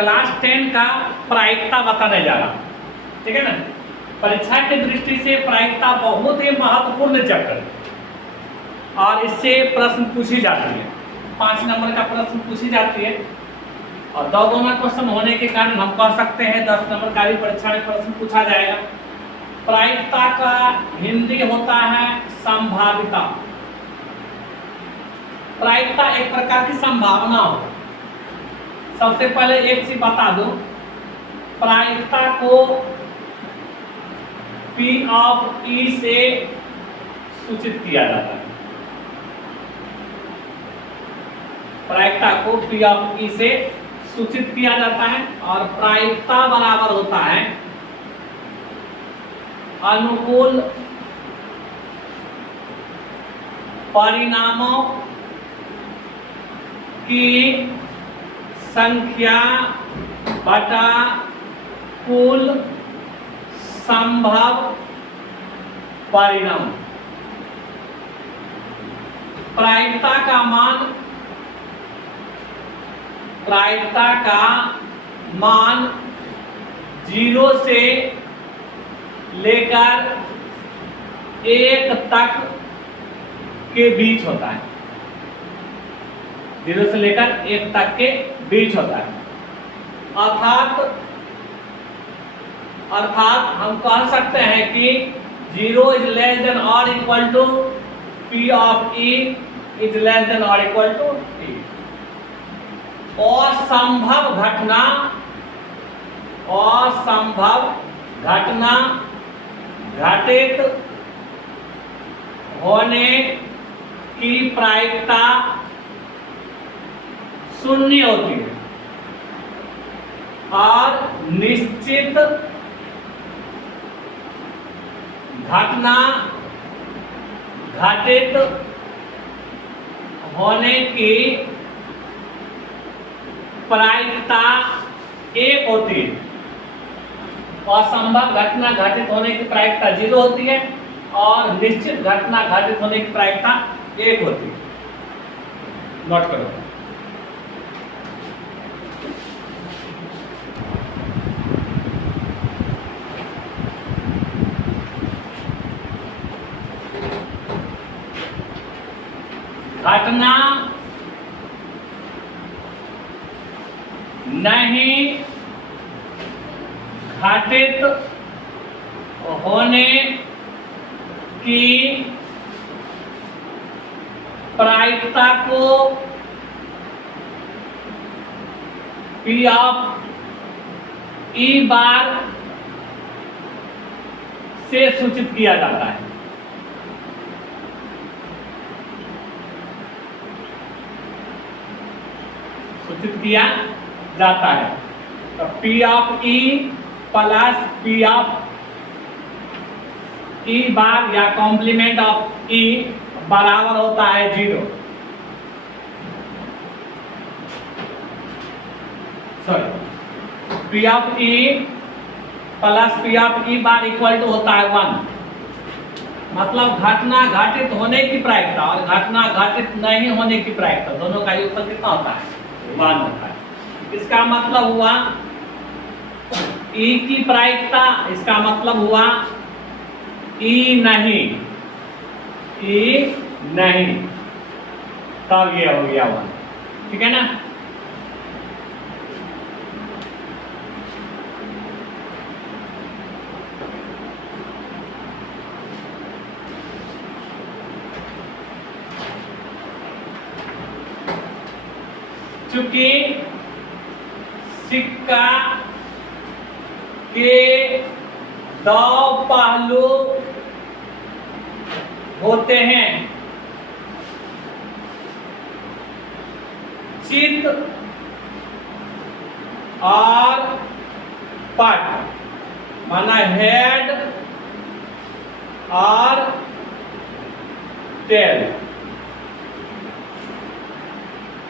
Class 10 का प्रायिकता बताने जा रहा, ठीक है ना। परीक्षा की दृष्टि से प्रायिकता बहुत ही महत्वपूर्ण चैप्टर है और इससे प्रश्न पूछी जाती है। 5 नंबर का प्रश्न पूछी जाती है और 2 क्वेश्चन होने के कारण हम कह सकते हैं 10 नंबर का भी परीक्षा में प्रश्न पूछा जाएगा। प्रायिकता का हिंदी होता है संभाविता। प्रायिकता एक प्रकार की संभावना हो। सबसे पहले एक चीज बता दूं, प्रायिकता को P ऑफ E से सूचित किया जाता है। प्रायिकता को P ऑफ E से सूचित किया जाता है और प्रायिकता बराबर होता है अनुकूल परिणामों की संख्या बटा कुल संभव परिणाम। प्रायिकता का मान 0 से लेकर 1 तक के बीच होता है। 0 से लेकर 1 तक के बीच होता है। अर्थात हम कह सकते हैं कि 0 इज लेस देन और equal to P of E is less than और इक्वल टू T। असंभव घटना घटित होने की प्रायिकता 0 होती है और निश्चित घटना घटित होने की प्रायिकता 1 होती है। असंभव घटना घटित होने की प्रायिकता 0 होती है और निश्चित घटना घटित होने की प्रायिकता 1 होती है। नोट करो। घटना नहीं घटित होने की प्रायिकता को P ऑफ E बार से सूचित किया जाता है। सूचित किया जाता है तो P of E plus P of E bar या कॉम्प्लीमेंट ऑफ E बराबर होता है 0। Sorry, P of E plus P of E bar equal to होता है 1। मतलब घटना घटित होने की प्रायिकता और घटना घटित नहीं होने की प्रायिकता दोनों का योगफल कितना होता है? 1 होता है। इसका मतलब हुआ E की प्रायिकता, इसका मतलब हुआ E नहीं, तब ये हो गया 1, ठीक है ना। चूंकि सिक्का के 2 पहलू होते हैं, चित और पट, माना हेड और टेल।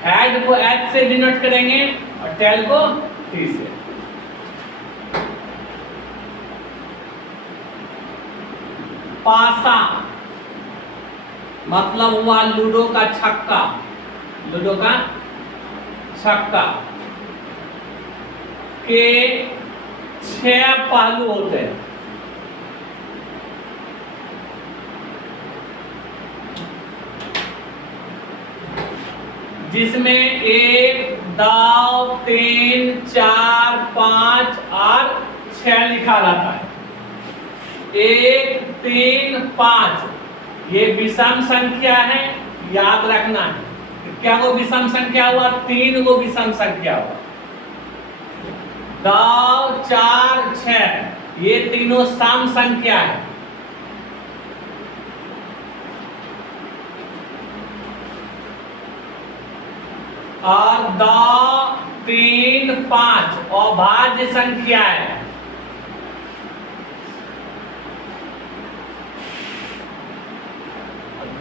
हेड को H से डिनोट करेंगे और टेल को T से। पासा मतलब हुआ लूडो का छक्का, लूडो का छक्का। के 6 पहलू होते हैं। जिसमें 1, 2, 3, 4, 5 और 6 लिखा रहता है। 1, 3, 5 ये विषम संख्या है, याद रखना है। क्या वो विषम संख्या हुआ? 3 वो विषम संख्या हुआ। 2, 4, 6 ये तीनों सम संख्या है। और 2, 3, 5 अभाज्य संख्या है।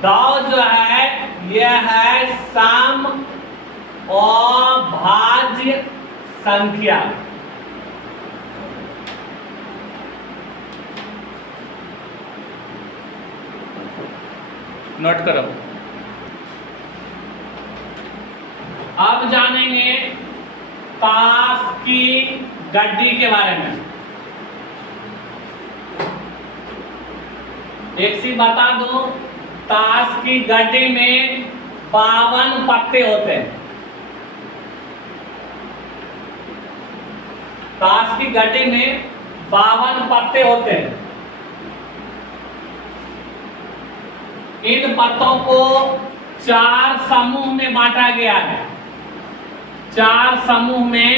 दो जो है यह है सम अभाज्य संख्या। नोट करो। अब जानेंगे ताश की गड्डी के बारे में। एक चीज बता दूं, ताश की गड्डी में 52 पत्ते होते हैं। ताश की गड्डी में 52 पत्ते होते हैं। इन पत्तों को 4 समूह में बांटा गया है। 4 समूह में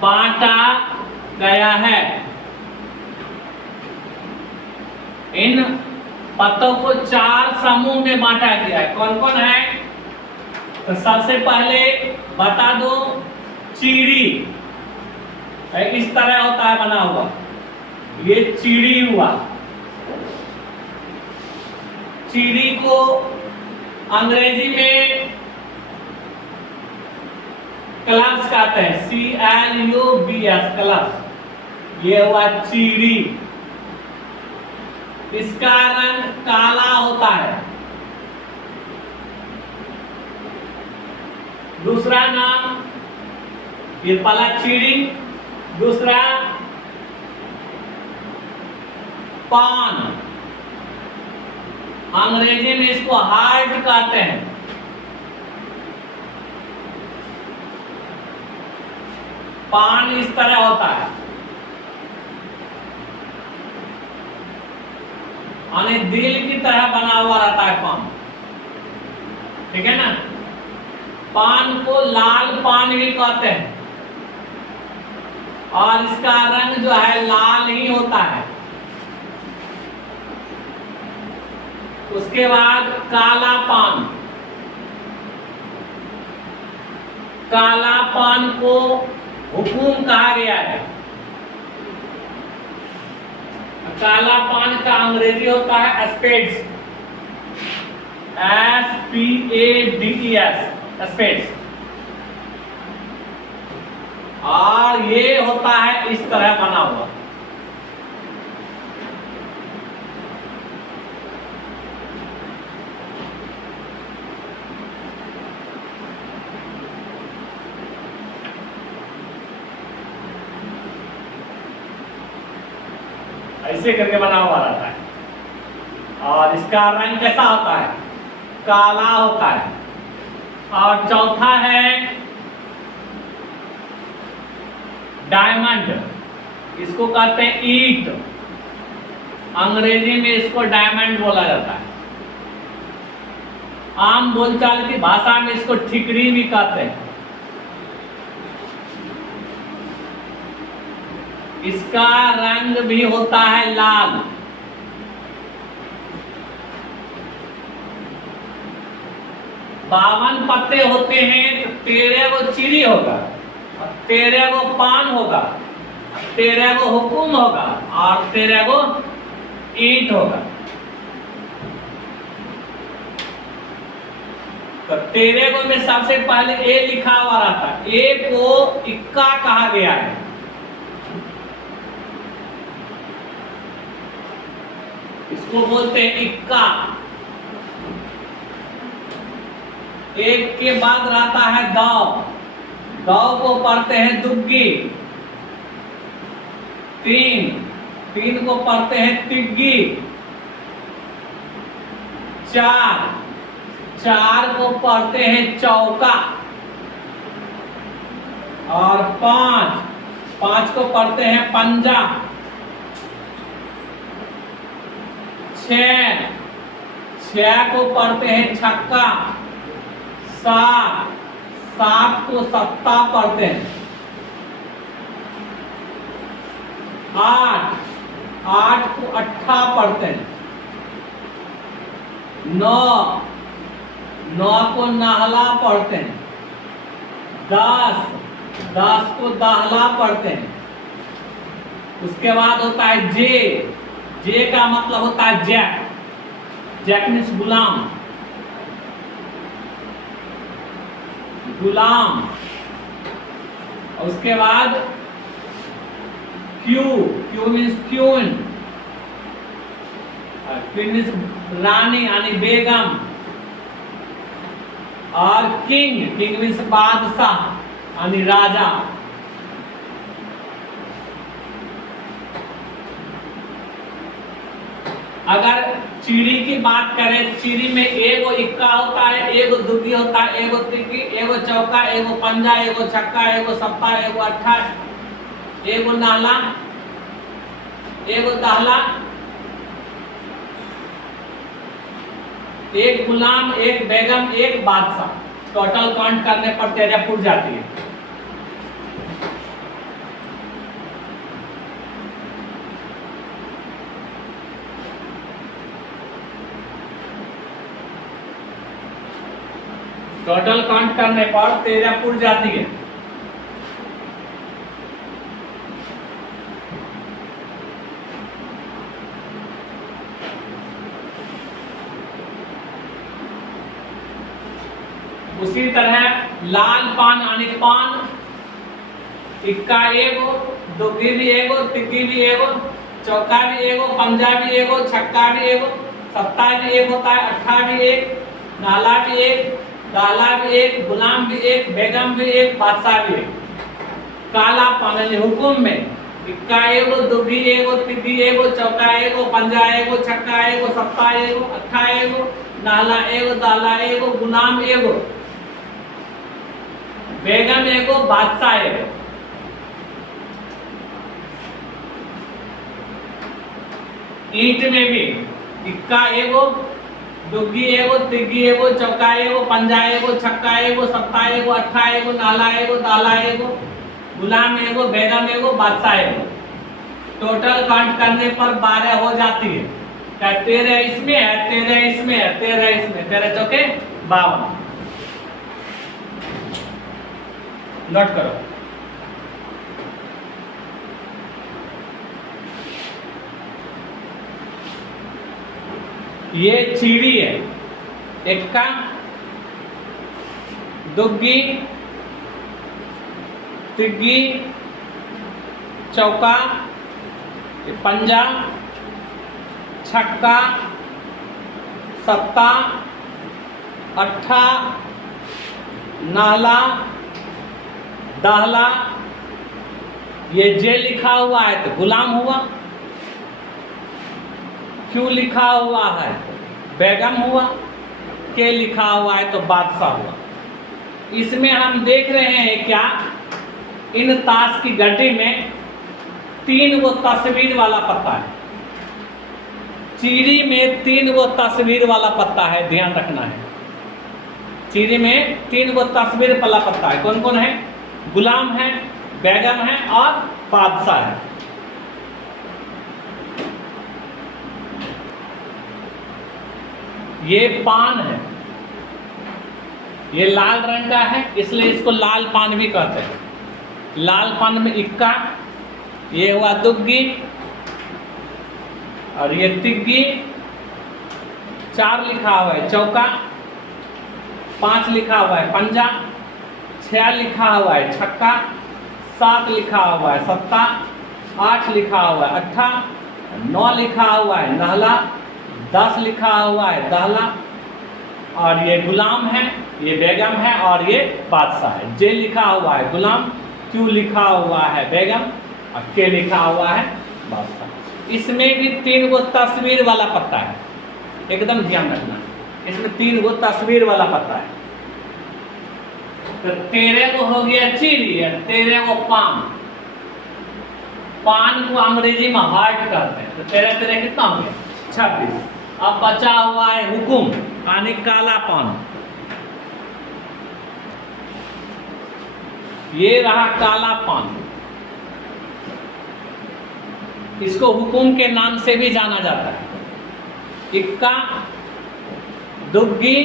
बांटा गया है। इन पत्तों को 4 समूह में बांटा गया है। कौन कौन है? तो सबसे पहले बता दो, चीड़ी इस तरह होता है बना हुआ, ये चीड़ी हुआ। चीड़ी को अंग्रेजी में क्लब्स कहते हैं, CLUBS क्लब्स। ये हुआ चीड़ी। इसका रंग काला होता है। दूसरा नाम, ये पहला चीड़ी, दूसरा पान, अंग्रेजी में इसको हार्ट कहते हैं। पान इस तरह होता है, यानी दिल की तरह बना हुआ रहता है पान, ठीक है ना। पान को लाल पान भी कहते हैं और इसका रंग जो है लाल ही होता है। उसके बाद काला पान। काला पान को हुकुम कहा गया है। काला पान का अंग्रेजी होता है स्पेड्स, SPADES, स्पेड्स। और ये होता है इस तरह बना हुआ। ऐसे करके बना हुआ रहता है और इसका रंग कैसा होता है? काला होता है। और चौथा है डायमंड, इसको कहते हैं ईट, अंग्रेजी में इसको डायमंड बोला जाता है। आम बोलचाल की भाषा में इसको ठिकरी भी कहते हैं। इसका रंग भी होता है लाल। बावन पत्ते होते हैं तो 13 वो चीड़ी होगा, 13 वो पान होगा, 13 वो हुकुम होगा और 13 वो ईंट होगा। तो 13 को में सबसे पहले ए लिखा हुआ रहता है। ए को इक्का कहा गया है। इसको बोलते हैं इक्का। एक के बाद रहता है दौ, दौ को पढ़ते हैं दुग्गी, तीन, तीन को पढ़ते हैं तिग्गी। चार, चार को पढ़ते हैं चौका। और पांच, पांच को पढ़ते हैं पंजा। छह, छह को पढ़ते हैं छक्का। सात, सात को सत्ता पढ़ते हैं। आठ, आठ को अट्ठा पढ़ते हैं। नौ, नौ को नाहला पढ़ते हैं। दस, दस को दाहला पढ़ते हैं। उसके बाद होता है जे, जे का मतलब होता है जैक, जैक मीन्स गुलाम, गुलाम। और उसके बाद Q, Q means queen, queen means रानी यानी बेगम। और किंग, किंग मीन्स बादशाह यानी राजा। अगर चिड़ी की बात करें, चिड़ी में एगो इक्का होता है, एगो दुग्गी होता है, एगो तिग्गी, एगो चौका, एगो पंजा, एगो छक्का, एगो सत्ता, एगो अट्ठा, एगो नाला, एगो दाहला, एक गुलाम, एक बेगम, एक बादशाह। टोटल काउंट करने पर 13 फुट जाती है। टोटल काउंट करने पर 13 फुट जाती है। उसी तरह लाल पान यानी पान, इक्का एगो, दुग्गी भी एगो, तिग्गी भी एगो, चौका भी एगो, पंजा भी एगो, छक्का भी एगो, सत्ता भी एक होता है, अट्ठा भी एक, नाला भी एक, दाला भी एक, गुलाम भी एक, बेगम भी एक, बादशाह भी एक। काला पान यानी हुकुम में इक्का एगो, दुग्गी एगो, तिग्गी एगो, चौका एगो, पंजा एगो, छक्का एगो, सत्ता एगो, अट्ठा एगो, नाला एगो, दाला एगो, गुलाम एगो, बेगम एगो, बादशाह एगो। ईंट में भी इक्का एगो, दुग्गी एगो, तिग्गी एगो, चौका एगो, पंजा एगो, छक्का एगो, सत्ता एगो, अट्ठा एगो, नाला एगो, दाला एगो, गुलाम एगो, बेगम एगो, बादशाह एगो। टोटल काउंट करने पर 12 हो जाती है। क्या 13 इसमें है, 13 इसमें है, 13 इसमें, 13 चौके 52। नोट करो। ये चीड़ी है, इक्का, दुग्गी, तिग्गी, चौका, पंजा, छक्का, सत्ता, अट्ठा, नाला, दाहला। ये जे लिखा हुआ है तो गुलाम हुआ, क्यू लिखा हुआ है बेगम हुआ, के लिखा हुआ है तो बादशाह हुआ। इसमें हम देख रहे हैं क्या, इन ताश की गड्डी में 3 वो तस्वीर वाला पत्ता है। चीड़ी में 3 वो तस्वीर वाला पत्ता है, ध्यान रखना है। चीड़ी में 3 वो तस्वीर वाला पत्ता है। कौन कौन है? गुलाम है, बेगम है और बादशाह है। ये पान है, ये लाल रंग का है, इसलिए इसको लाल पान भी कहते हैं। लाल पान में इक्का, ये हुआ दुग्गी और ये तिग्गी, 4 लिखा हुआ है चौका, 5 लिखा हुआ है पंजा, 6 लिखा हुआ है छक्का, 7 लिखा हुआ है सत्ता, 8 लिखा हुआ है अट्ठा, 9 लिखा हुआ है नहला, 10 लिखा हुआ है दहला। और ये गुलाम है, ये बेगम है और ये बादशाह है। जे लिखा हुआ है गुलाम, क्यू लिखा हुआ है बेगम, और के लिखा हुआ है बादशाह। इसमें भी 3 गो तस्वीर वाला पत्ता है, एकदम ध्यान रखना, इसमें 3 गो तस्वीर वाला पत्ता है। तो 13 को हो गया चीरी, 13 को पान, पान को अंग्रेजी में हार्ट कहते हैं। तो 13 13 कितना हो गया 26। अब बचा हुआ है हुकुम यानी कालापन, ये रहा कालापन, इसको हुकुम के नाम से भी जाना जाता है। इक्का, दुग्गी,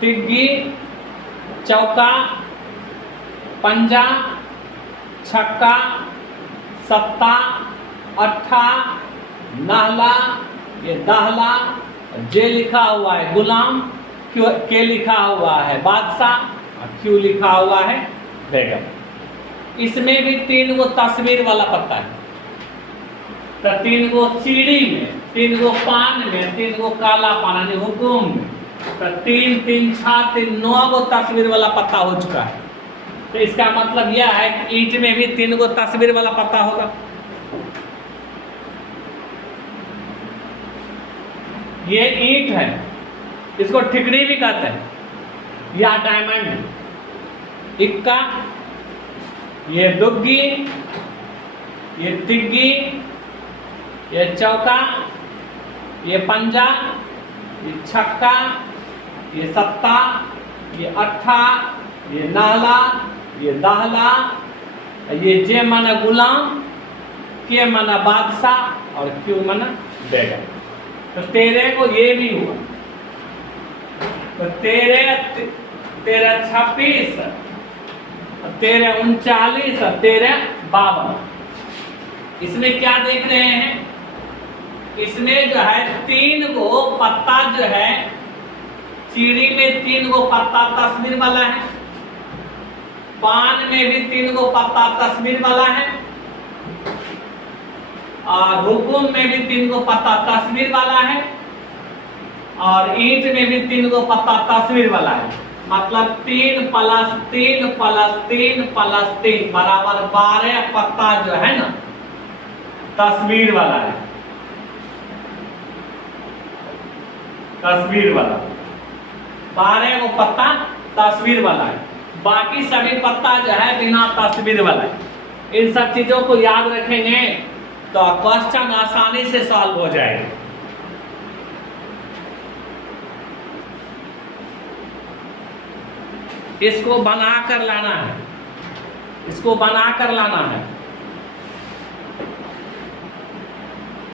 तिग्गी, चौका, पंजा, छक्का, सत्ता, अट्ठा, नहला, ये दहला, जे लिखा हुआ है गुलाम, के लिखा हुआ है बादशाह, क्यू लिखा हुआ है बेगम। इसमें भी 3 गो तस्वीर वाला पत्ता है। तो 3 गो चीड़ी में, 3 गो पान में, 3 गो काला पान यानी हुकुम में, तो 3 3 6 3 9 गो तस्वीर वाला पत्ता हो चुका है। तो इसका मतलब यह है कि ईंट में भी 3 गो तस्वीर वाला पत्ता होगा। ये ईंट है, इसको ठिकड़ी भी कहते हैं या डायमंड। इक्का, ये दुग्गी, ये तिग्गी, ये चौका, ये पंजा, ये छक्का, ये सत्ता, ये अट्ठा, ये नाला, ये दाहला, ये जे माना गुलाम, के माना बादशाह और क्यू माना बेगम। तो 13 को ये भी हुआ। तो 13 13 26, 13 39, 13 52। इसमें क्या देख रहे हैं, इसमें जो है 3 गो पत्ता जो है, चीड़ी में 3 गो पत्ता तस्वीर वाला है, पान में भी 3 गो पत्ता तस्वीर वाला है, और हुकुम में भी 3 गो पत्ता तस्वीर वाला है, और ईंट में भी 3 गो पत्ता तस्वीर वाला है। मतलब 3 + 3 + 3 + 3 बराबर 12 पत्ता जो है ना तस्वीर वाला है, तस्वीर वाला 12 गो पत्ता तस्वीर वाला है। बाकी सभी पत्ता जो है बिना तस्वीर वाला है। इन सब चीजों को याद रखेंगे तो क्वेश्चन आसानी से सॉल्व हो जाएगा। इसको बना कर लाना है, इसको बना कर लाना है।